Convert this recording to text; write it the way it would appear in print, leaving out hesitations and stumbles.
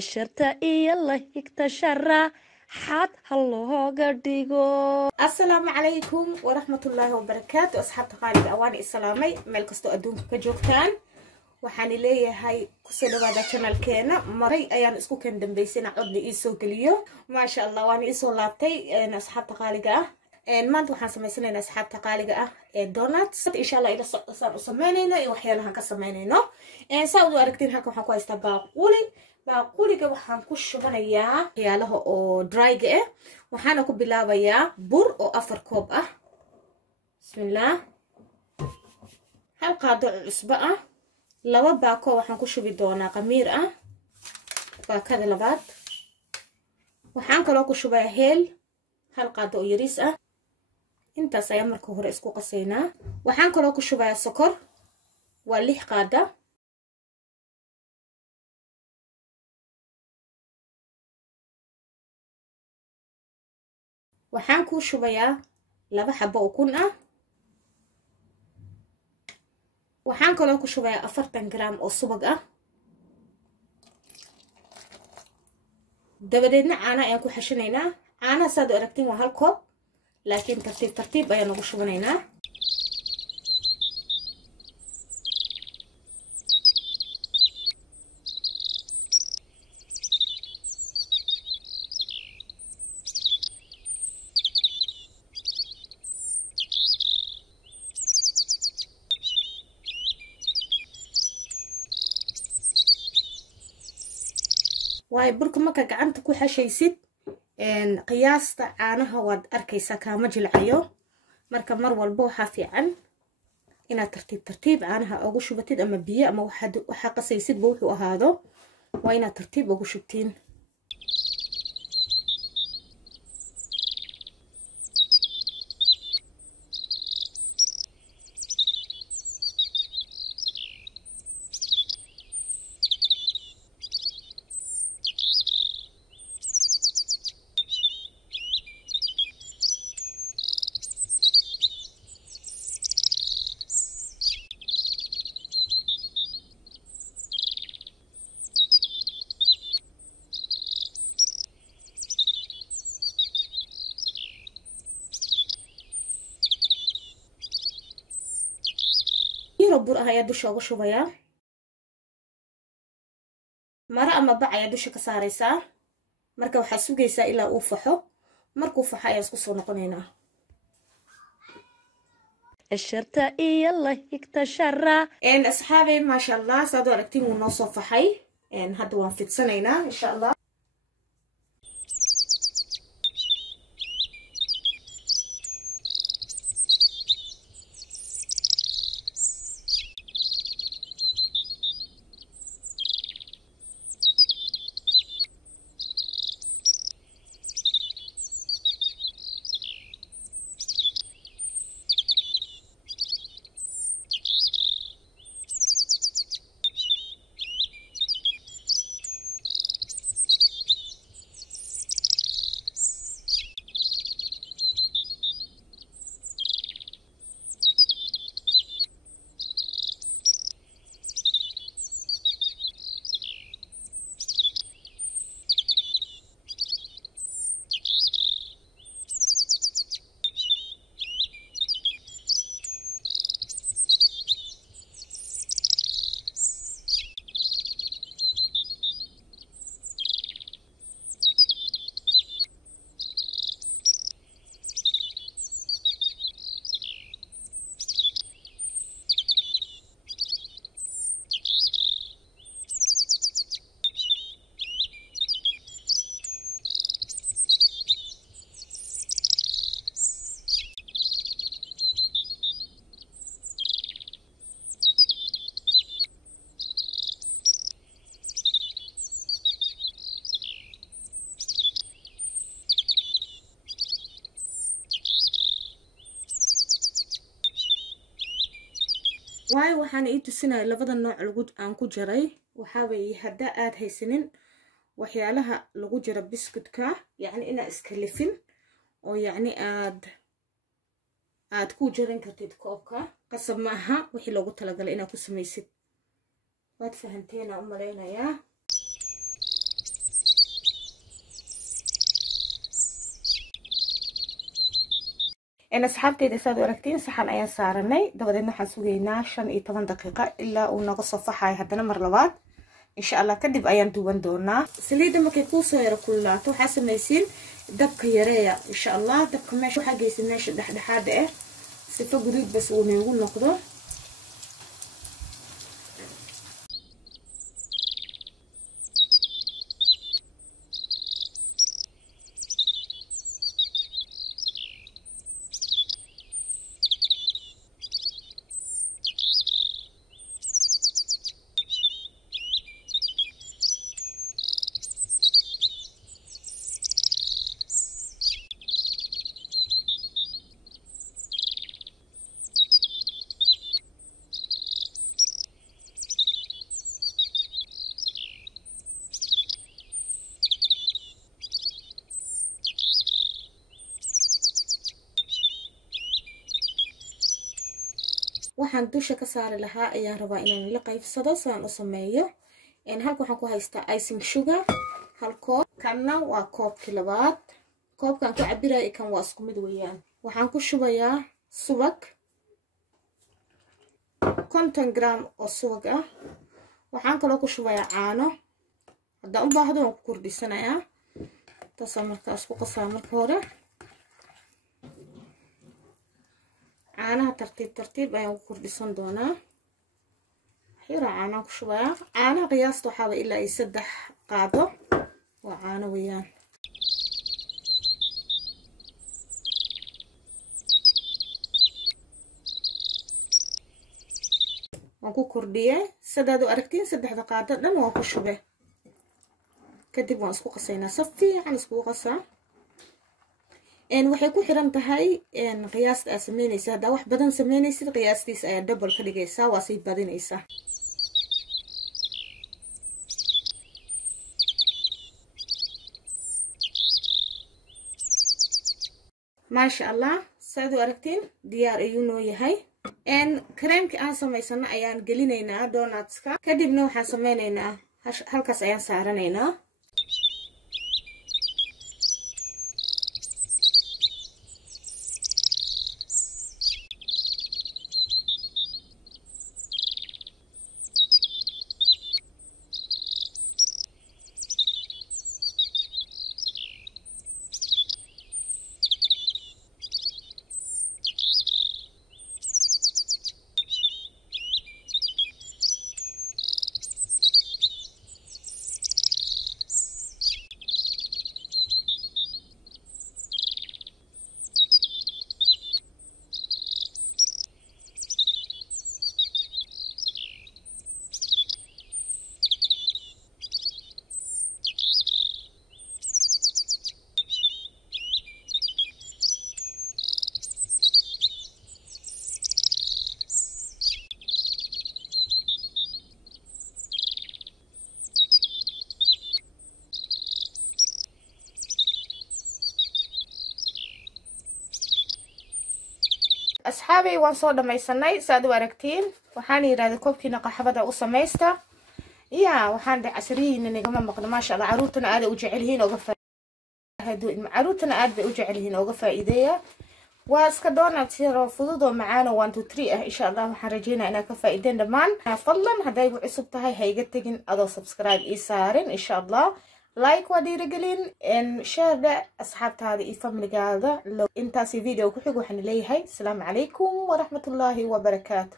شرطة يلا يكتشرع حد هالله قديقو. السلام عليكم ورحمة الله وبركاته. أصحاب تقاليد أواني السلامي ملكستو أدونك كجوكتان waxaan leeyahay ku soo dhawaada channelkeena maray ayaan isku kan dambeysana cod la isoo galiyo ma sha Allah waan isoo laabtay asxaabta qaaliga ah maanta waxaan sameysanaynaa asxaabta qaaliga ah donuts insha Allah ila soo sameeynayna iyo waxyaalaha ka sameeynayno saa u aragtiin halka waxaan ku haystaa baaquliga waxaan ku shubanayaa waxyaalaha oo dry-ga ah waxaana ku bilaabayaa bur oo 4 koob ah bismillah hal qaado cusbo ah laba baako waxaan ku shubi doonaa qamiir ah baakada labaad waxaan kaloo ku shubayaa heel hal qaado oo yariis ah intaas ayaa marka hore isku qasaynaa waxaan kaloo ku shubayaa sokor waa 6 qaado waxaan ku shubayaa 2 xabo oo kun ah waxaan kaloo ku shubayaa 40 gram oo subag ah dabadeedna caana ayaan ku xashinaynaa caanaha saad u aragtiin waa hal koob laakiin tartiib ayaan ugu shubanaynaa واي برك marka gacanta ku xashaysid qiyaasta caanaha waad arkaysaa kaama jilcayo marka mar walba waxa fiican inaad tartiib caanaha ugu shubatid ama biyo ama waxa qasaysid wuxuu ahaado waa inaad tartiib ugu shubtiin bur ah ayaa dusha uga shubayaa mara ama bac ayaa dusha ka saaraysaa marka waxaa sugaysaa ilaa uu faxo markuu faxo ayaa isku soo noqonaynaa الشرطة يلا يكتشرع أصحابي ما شاء الله صادوا aragtiin wuu noo soo faxay hadda waan fidsanaynaa insha Allah واي waxaan ii tusinaa labada nooc aan ku jaray waxa weeye hada aad haysanin waxyaalaha lagu jira biscuitka yani ina iska lifin oo yani aad ku jarin kartid koobka qasab maaha wixii loogu talagalay inaad ku samaysid waad fahanteena u maleynayaa أنا سحبت إذا صادوا ركتين صحن أيان صارني دبدنا حسوينا 15 دقيقة إلا ونقص صفحة هذا مرلوات إن شاء الله كدب أيان دوبان دونا سليد ما كيكون صاير كلها تو حسب ما يصير دبك يريا إن شاء الله دبك ماشي حاجة يسميش دحدحة سيفو قريب بس ونقول نقدر waxaan dusha ka saari lahaa ayaan rabaa inaan la qaybsado saan u sameeyo halka waxaan ku haystaa icing sugar hal koob kanna waa koobkii labaad koobkan ku cabirayo kan waa isku mid weeyaan waxaan ku shubayaa subag 50 gram oo subag ah waxaan kaloo ku shubayaa caano haddaan u baahdo waan ku kordhisanayaa taasoo markaas ku qasaa marka hore caanaha tartiib ayaan ku kordhisan doonaa xira caanaha ku shubaya caanaha qiyaasta waxaaba ilaa 3 qaado waa caano weeyaan waan ku kordhiyay sidaad u aragtiin 3 qaado dhan waan ku shubay kadib waan isku qasaynaa si fiican isku qasaa waxay ku xiran tahay qiyaasta aad sameynaysa hadaa wax badan sameynaysid qiyaastiisa ayaa double ka dhigaysaa waa sii badinaysaa maasha allah saad u aragtiin diyaar ayuu noo yahay kareemka aan samaysano ayaan gelinaynaa donutska kadibna waxaan sameynaynaa halkaas ayaan saaranaynaa أصحابي وان صور لما يصنعي سادوا أركتين وحاني راد كوبكينا قحبة وصميستا يا وحان دي عسرين إني قمنا مقدم ما شاء الله عروتنا آد وجعلهين وقفا هدو عروتنا آد وجعلهين وقفا إيديا واسكدونا تصيروا فضودوا معانا 1 2 3 إن شاء الله وحان رجينا إنا كفا إيدين دمان فضلا هدا يقول عصبتها هيقتقين أدو سبسكرايب إيسارين إن شاء الله لايك وديرجلين ان شير اصحابتي هذه فاميلي لو انتاسي فيديو كحق وحن ليهي السلام عليكم ورحمة الله وبركاته.